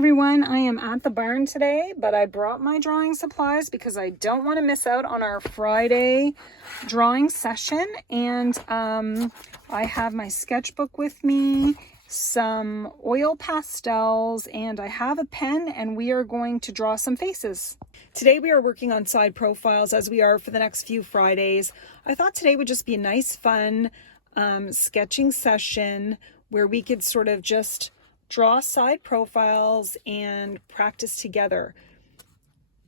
everyone, I am at the barn today, but I brought my drawing supplies because I don't want to miss out on our Friday drawing session. And I have my sketchbook with me, some oil pastels, and I have a pen, and we are going to draw some faces. Today we are working on side profiles as we are for the next few Fridays. I thought today would just be a nice, fun sketching session where we could sort of just draw side profiles and practice together.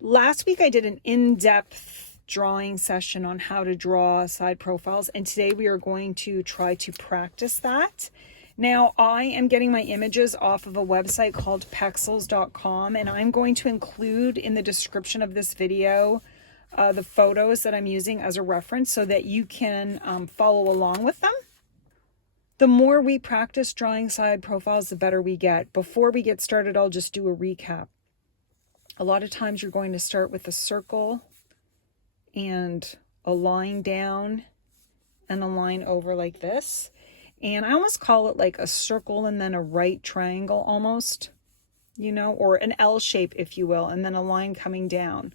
Last week I did an in-depth drawing session on how to draw side profiles, and today we are going to try to practice that. Now, I am getting my images off of a website called pastels.com, and I'm going to include in the description of this video the photos that I'm using as a reference so that you can follow along with them. The more we practice drawing side profiles, the better we get. Before we get started, I'll just do a recap. A lot of times you're going to start with a circle and a line down and a line over like this. And I almost call it like a circle and then a right triangle almost, you know, or an L shape, if you will, and then a line coming down.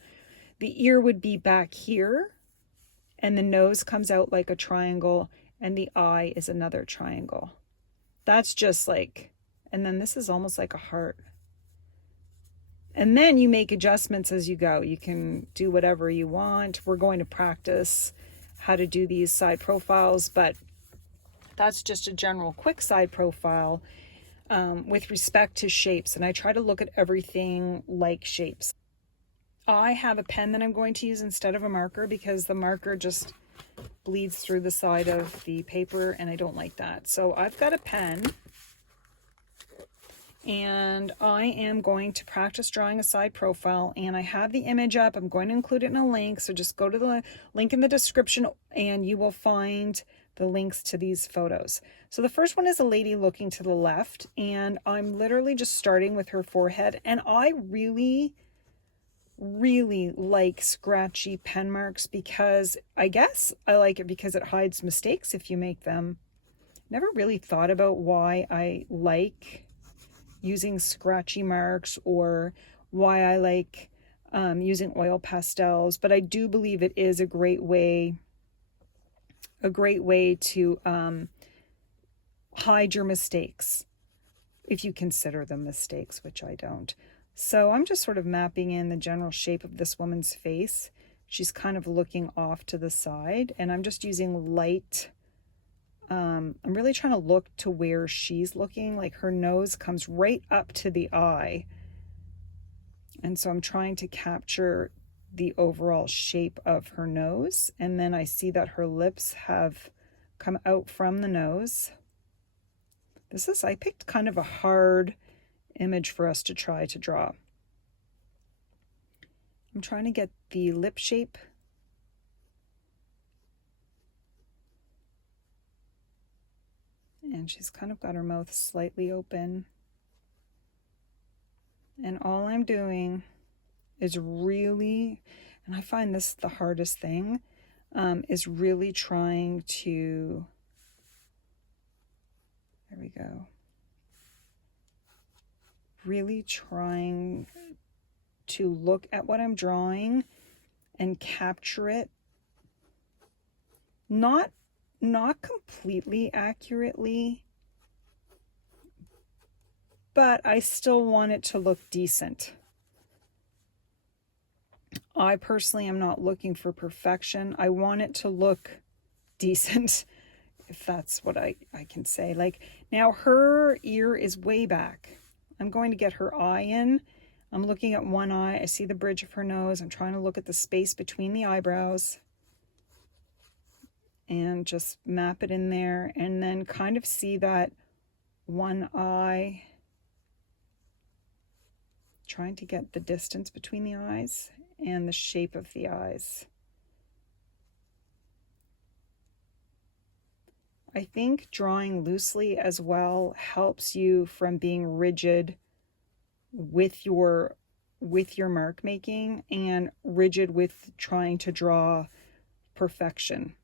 The ear would be back here, and the nose comes out like a triangle, and the eye is another triangle. That's just like, and then this is almost like a heart. And then you make adjustments as you go. You can do whatever you want. We're going to practice how to do these side profiles, but that's just a general quick side profile with respect to shapes. And I try to look at everything like shapes. I have a pen that I'm going to use instead of a marker because the marker just bleeds through the side of the paper and I don't like that. So I've got a pen and I am going to practice drawing a side profile, and I have the image up. I'm going to include it in a link, so just go to the link in the description and you will find the links to these photos. So the first one is a lady looking to the left, and I'm literally just starting with her forehead, and I really like scratchy pen marks because I guess I like it because it hides mistakes if you make them. Never really thought about why I like using scratchy marks or why I like using oil pastels, but I do believe it is a great way to hide your mistakes, if you consider them mistakes, which I don't. So I'm just sort of mapping in the general shape of this woman's face. She's kind of looking off to the side, and I'm just using light. I'm really trying to look to where she's looking, like her nose comes right up to the eye. And so I'm trying to capture the overall shape of her nose. And then I see that her lips have come out from the nose. I picked kind of a hard image for us to try to draw. I'm trying to get the lip shape. And she's kind of got her mouth slightly open. And all I'm doing is really, and I find this the hardest thing, is really trying to, there we go, really trying to look at what I'm drawing and capture it, not completely accurately, but I still want it to look decent. I personally am not looking for perfection. I want it to look decent, if that's what I can say. Like, now her ear is way back. I'm going to get her eye in. I'm looking at one eye. I see the bridge of her nose. I'm trying to look at the space between the eyebrows and just map it in there, and then kind of see that one eye, trying to get the distance between the eyes and the shape of the eyes. I think drawing loosely as well helps you from being rigid with your mark making and rigid with trying to draw perfection.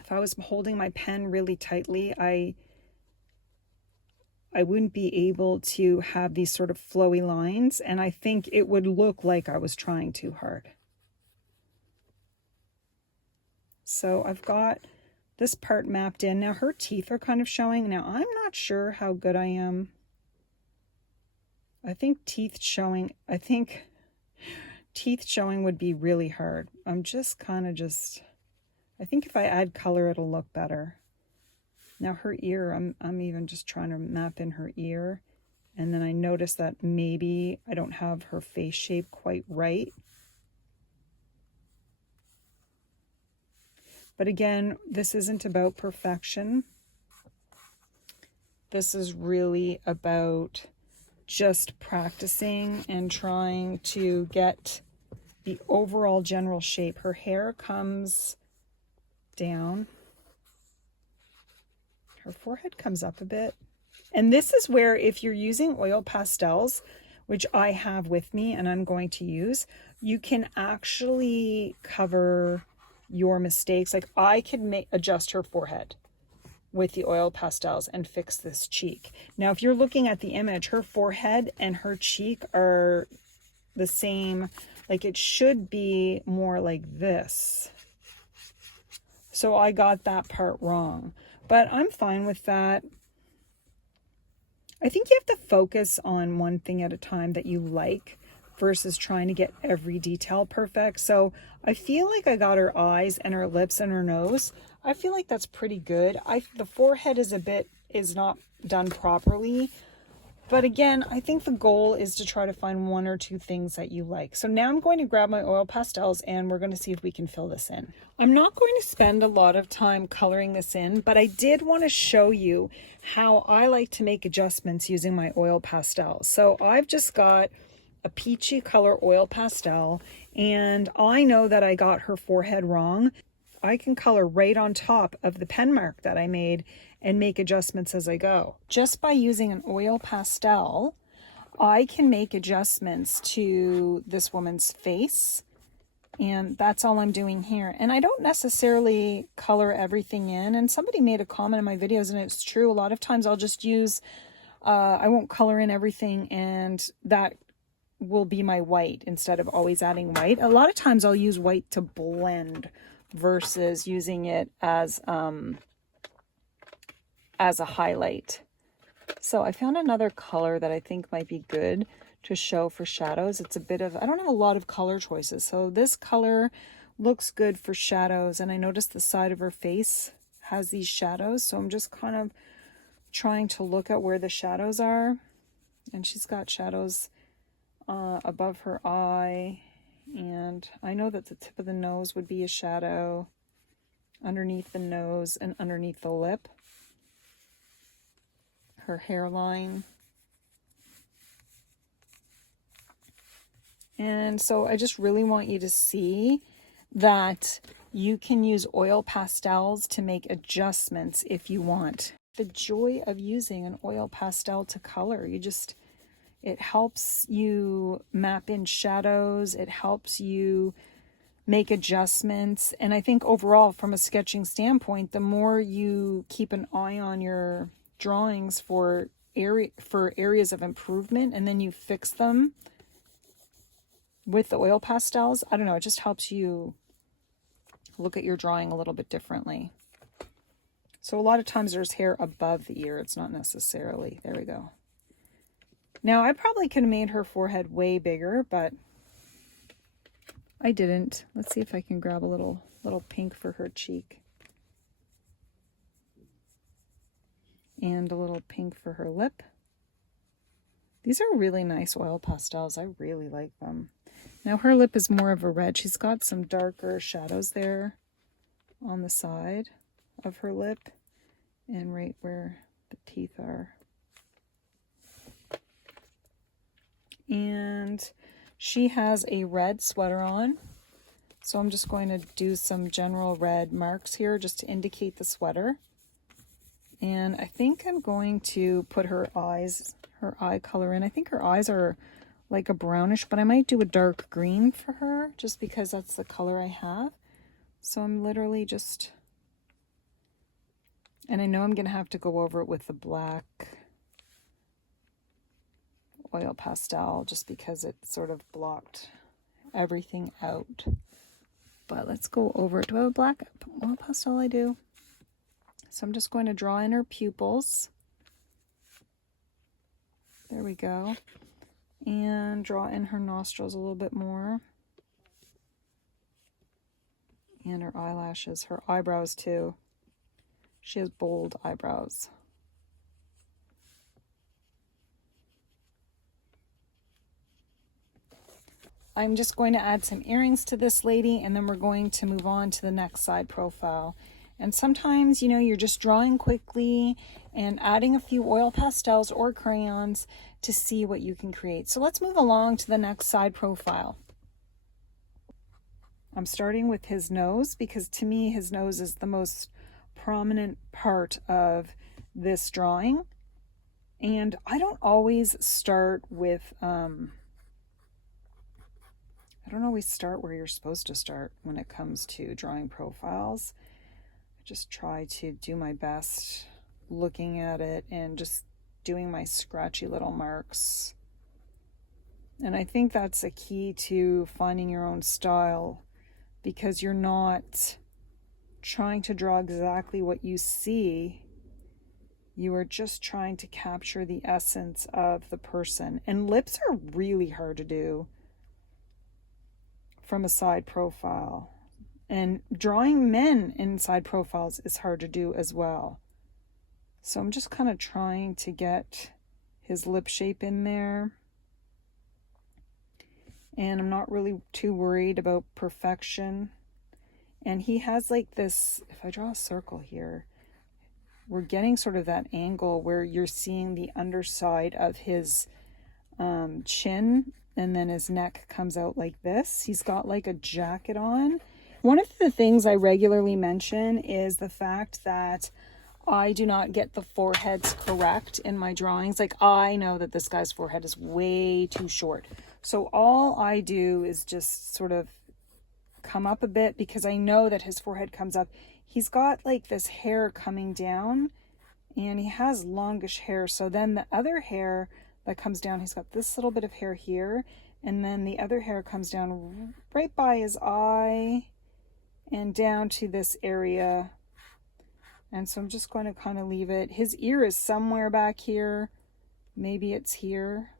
If I was holding my pen really tightly, I I wouldn't be able to have these sort of flowy lines, and I think it would look like I was trying too hard. So I've got this part mapped in. Now her teeth are kind of showing. Now I'm not sure how good I am. I think teeth showing would be really hard. I'm just kind of I think if I add color, it'll look better. Now her ear, I'm even just trying to map in her ear. And then I notice that maybe I don't have her face shape quite right. But again, this isn't about perfection. This is really about just practicing and trying to get the overall general shape. Her hair comes down. Her forehead comes up a bit. And this is where, if you're using oil pastels, which I have with me and I'm going to use, you can actually cover your mistakes. Like I could adjust her forehead with the oil pastels and fix this cheek. Now, if you're looking at the image, her forehead and her cheek are the same. Like it should be more like this. So I got that part wrong, but I'm fine with that. I think you have to focus on one thing at a time that you like versus trying to get every detail perfect. So I feel like I got her eyes and her lips and her nose. I feel like that's pretty good. The forehead is not done properly. But again, I think the goal is to try to find one or two things that you like. So now I'm going to grab my oil pastels and we're going to see if we can fill this in. I'm not going to spend a lot of time coloring this in, but I did want to show you how I like to make adjustments using my oil pastels. So I've just got a peachy color oil pastel, and I know that I got her forehead wrong. I can color right on top of the pen mark that I made and make adjustments as I go. Just by using an oil pastel, I can make adjustments to this woman's face, and that's all I'm doing here. And I don't necessarily color everything in, and somebody made a comment in my videos, and it's true. A lot of times I'll just use, I won't color in everything, and that will be my white instead of always adding white. A lot of times I'll use white to blend versus using it as a highlight. So I found another color that I think might be good to show for shadows. It's a bit of, I don't have a lot of color choices. So this color looks good for shadows. And I noticed the side of her face has these shadows. So I'm just kind of trying to look at where the shadows are. And she's got shadows above her eye. And I know that the tip of the nose would be a shadow underneath the nose and underneath the lip. Her hairline. And so I just really want you to see that you can use oil pastels to make adjustments if you want. The joy of using an oil pastel to color, it helps you map in shadows, it helps you make adjustments. And I think overall, from a sketching standpoint, the more you keep an eye on your drawings for areas of improvement, and then you fix them with the oil pastels, I don't know, it just helps you look at your drawing a little bit differently. So a lot of times there's hair above the ear. It's not necessarily, there we go. Now I probably could have made her forehead way bigger, but I didn't. Let's see if I can grab a little pink for her cheek. And a little pink for her lip. These are really nice oil pastels. I really like them. Now her lip is more of a red. She's got some darker shadows there on the side of her lip and right where the teeth are. And she has a red sweater on. So I'm just going to do some general red marks here just to indicate the sweater. And I think I'm going to put her eye color in. I think her eyes are like a brownish, but I might do a dark green for her just because that's the color I have. So I'm literally just, and I know I'm going to have to go over it with the black oil pastel just because it sort of blocked everything out. But let's go over it. Do I have a black oil pastel? I do. So I'm just going to draw in her pupils. There we go. And draw in her nostrils a little bit more. And her eyelashes, her eyebrows too. She has bold eyebrows. I'm just going to add some earrings to this lady, and then we're going to move on to the next side profile. And sometimes, you know, you're just drawing quickly and adding a few oil pastels or crayons to see what you can create. So let's move along to the next side profile. I'm starting with his nose because to me his nose is the most prominent part of this drawing. And I don't always start with I don't always start where you're supposed to start when it comes to drawing profiles. I just try to do my best looking at it and just doing my scratchy little marks. And I think that's a key to finding your own style, because you're not trying to draw exactly what you see. You are just trying to capture the essence of the person. And lips are really hard to do from a side profile, and drawing men in side profiles is hard to do as well. So I'm just kind of trying to get his lip shape in there, and I'm not really too worried about perfection. And he has like this, if I draw a circle here, we're getting sort of that angle where you're seeing the underside of his chin, and then his neck comes out like this. He's got like a jacket on. One of the things I regularly mention is the fact that I do not get the foreheads correct in my drawings. Like, I know that this guy's forehead is way too short. So all I do is just sort of come up a bit, because I know that his forehead comes up. He's got like this hair coming down, and he has longish hair. So then the other hair that comes down, he's got this little bit of hair here, and then the other hair comes down right by his eye and down to this area. And so I'm just going to kind of leave it. His ear is somewhere back here. Maybe it's here.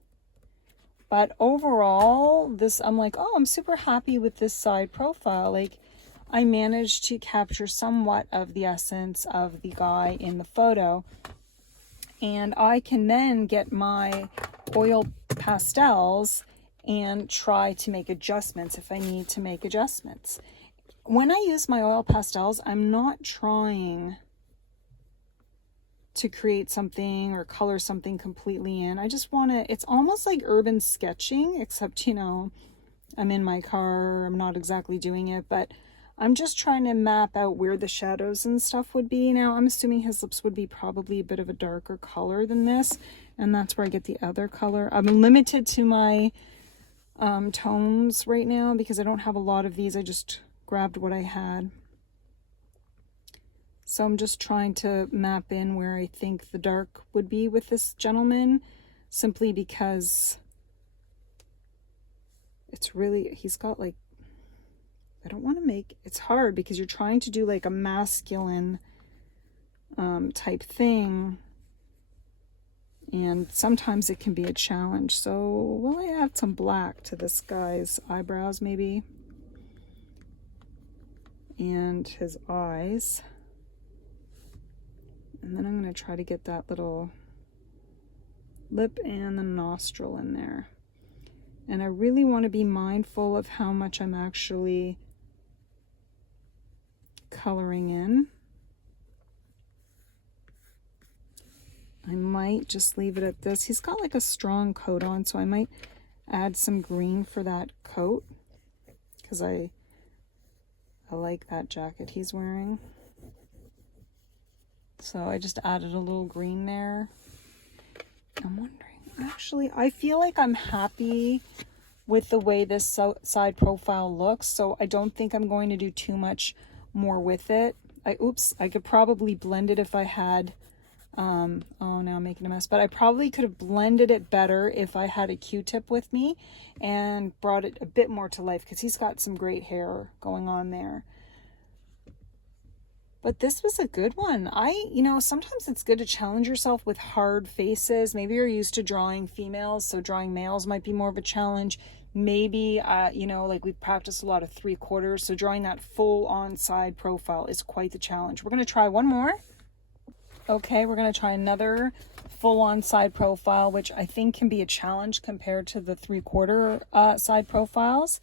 But overall, this, I'm like, oh, I'm super happy with this side profile. Like, I managed to capture somewhat of the essence of the guy in the photo. And I can then get my oil pastels and try to make adjustments if I need to make adjustments. When I use my oil pastels, I'm not trying to create something or color something completely in. I just want to, it's almost like urban sketching, except, you know, I'm in my car, I'm not exactly doing it, but I'm just trying to map out where the shadows and stuff would be. Now, I'm assuming his lips would be probably a bit of a darker color than this, and that's where I get the other color. I'm limited to my tones right now because I don't have a lot of these. I just grabbed what I had. So I'm just trying to map in where I think the dark would be with this gentleman, simply because it's really, he's got like, I don't want to make, it's hard because you're trying to do like a masculine type thing, and sometimes it can be a challenge. So will I add some black to this guy's eyebrows maybe, and his eyes, and then I'm going to try to get that little lip and the nostril in there. And I really want to be mindful of how much I'm actually coloring in. I might just leave it at this. He's got like a strong coat on, so I might add some green for that coat, because I like that jacket he's wearing. So I just added a little green there. I'm wondering, actually, I feel like I'm happy with the way this side profile looks, so I don't think I'm going to do too much more with it. I could probably blend it if I had Oh, now I'm making a mess. But I probably could have blended it better if I had a Q-tip with me and brought it a bit more to life, because he's got some great hair going on there. But this was a good one. Sometimes it's good to challenge yourself with hard faces. Maybe you're used to drawing females, so drawing males might be more of a challenge. Maybe, like we've practiced a lot of 3/4, so drawing that full on side profile is quite the challenge. We're going to try one more. Okay, we're going to try another full on side profile, which I think can be a challenge compared to the 3/4 side profiles.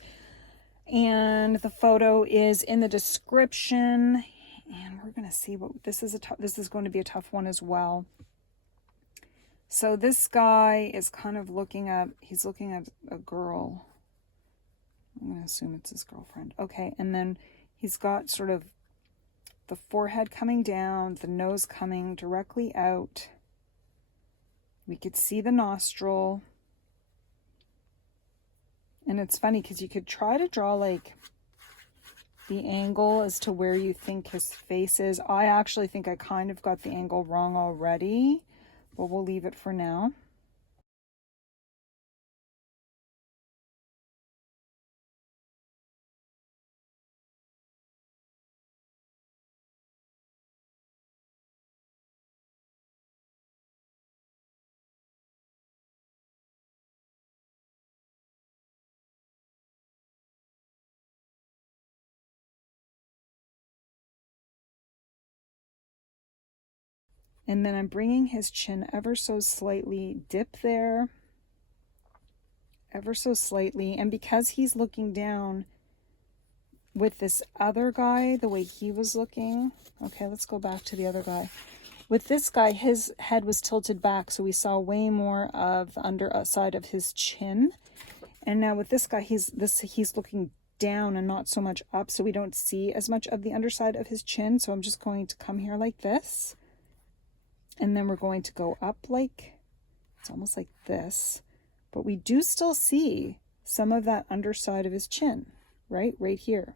And the photo is in the description. And we're going to see what this is. This is going to be a tough one as well. So this guy is kind of he's looking at a girl. I'm going to assume it's his girlfriend. Okay, and then he's got sort of the forehead coming down, the nose coming directly out. We could see the nostril. And it's funny because you could try to draw like the angle as to where you think his face is. I actually think I kind of got the angle wrong already, but we'll leave it for now. And then I'm bringing his chin ever so slightly, dip there, ever so slightly. And because he's looking down with this other guy, the way he was looking, okay, let's go back to the other guy. With this guy, his head was tilted back, so we saw way more of the underside of his chin. And now with this guy, he's looking down and not so much up, so we don't see as much of the underside of his chin. So I'm just going to come here like this. And then we're going to go up it's almost like this. But we do still see some of that underside of his chin, right here.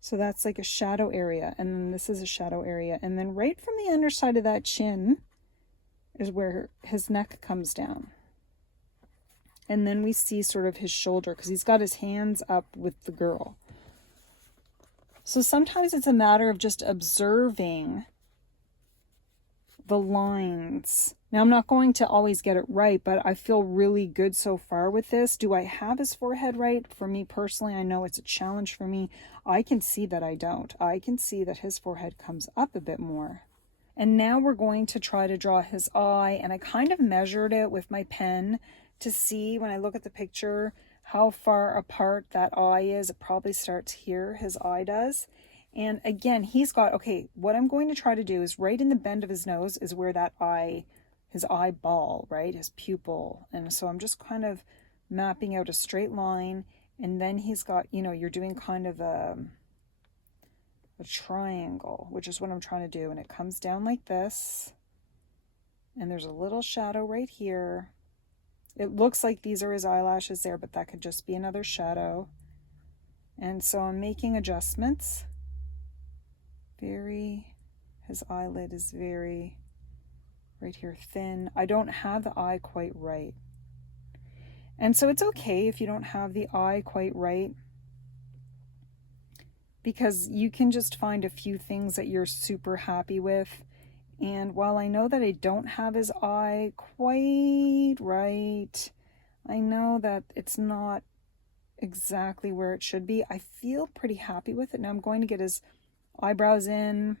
So that's like a shadow area. And then this is a shadow area. And then right from the underside of that chin is where his neck comes down. And then we see sort of his shoulder, because he's got his hands up with the girl. So sometimes it's a matter of just observing the lines. Now, I'm not going to always get it right, but I feel really good so far with this. Do I have his forehead right? For me personally, I know it's a challenge for me. I can see that I don't. I can see that his forehead comes up a bit more. And now we're going to try to draw his eye, and I kind of measured it with my pen to see, when I look at the picture, how far apart that eye is. It probably starts here, his eye does. And again, he's got, okay, what I'm going to try to do is right in the bend of his nose is where that eye, his eyeball, right, his pupil. And so I'm just kind of mapping out a straight line. And then he's got, you're doing kind of a triangle, which is what I'm trying to do. And it comes down like this. And there's a little shadow right here. It looks like these are his eyelashes there, but that could just be another shadow. And so I'm making adjustments. His eyelid is very, right here, thin. I don't have the eye quite right. And so it's okay if you don't have the eye quite right, because you can just find a few things that you're super happy with. And while I know that I don't have his eye quite right, I know that it's not exactly where it should be. I feel pretty happy with it. Now I'm going to get his eyebrows in.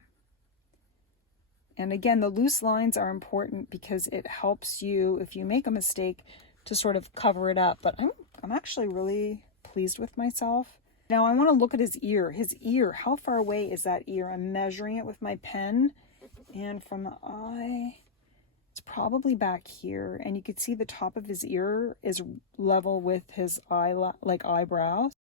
And again, the loose lines are important because it helps you, if you make a mistake, to sort of cover it up. But I'm actually really pleased with myself. Now I want to look at his ear. His ear, how far away is that ear? I'm measuring it with my pen. And from the eye, it's probably back here. And you can see the top of his ear is level with his eyebrows.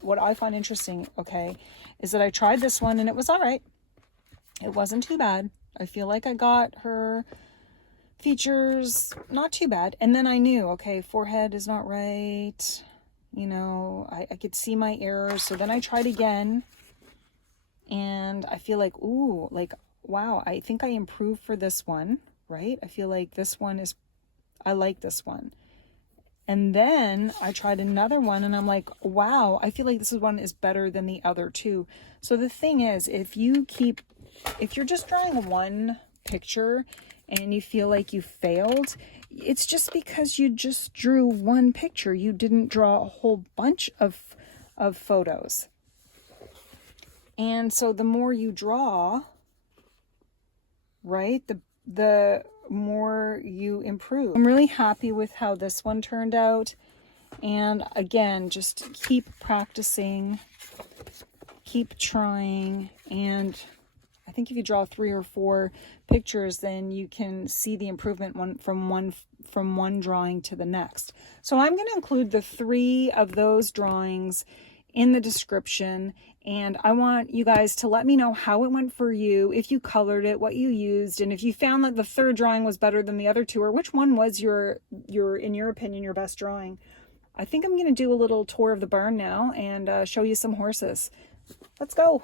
What I find interesting, okay, is that I tried this one and it was all right. It wasn't too bad. I feel like I got her features not too bad. And then I knew, okay, forehead is not right. You know, I could see my errors. So then I tried again, and I feel like, ooh, like, wow, I think I improved for this one, right? I feel like this one is, I like this one. And then I tried another one, and I'm like, wow, I feel like this one is better than the other two. So the thing is, if you're just drawing one picture and you feel like you failed, it's just because you just drew one picture. You didn't draw a whole bunch of photos. And so the more you draw, right, the more you improve. I'm really happy with how this one turned out. And again, just keep practicing, keep trying, and I think if you draw 3 or 4 pictures, then you can see the improvement from one drawing to the next. So I'm going to include the 3 of those drawings in the description, and I want you guys to let me know how it went for you, if you colored it, what you used, and if you found that the 3rd drawing was better than the other 2, or which one was your in your opinion, your best drawing. I think I'm going to do a little tour of the barn now and show you some horses. Let's go.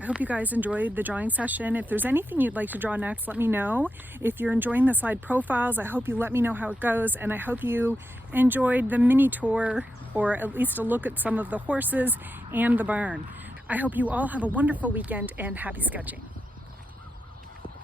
I hope you guys enjoyed the drawing session. If there's anything you'd like to draw next, let me know. If you're enjoying the side profiles, I hope you let me know how it goes, and I hope you enjoyed the mini tour, or at least a look at some of the horses and the barn. I hope you all have a wonderful weekend and happy sketching.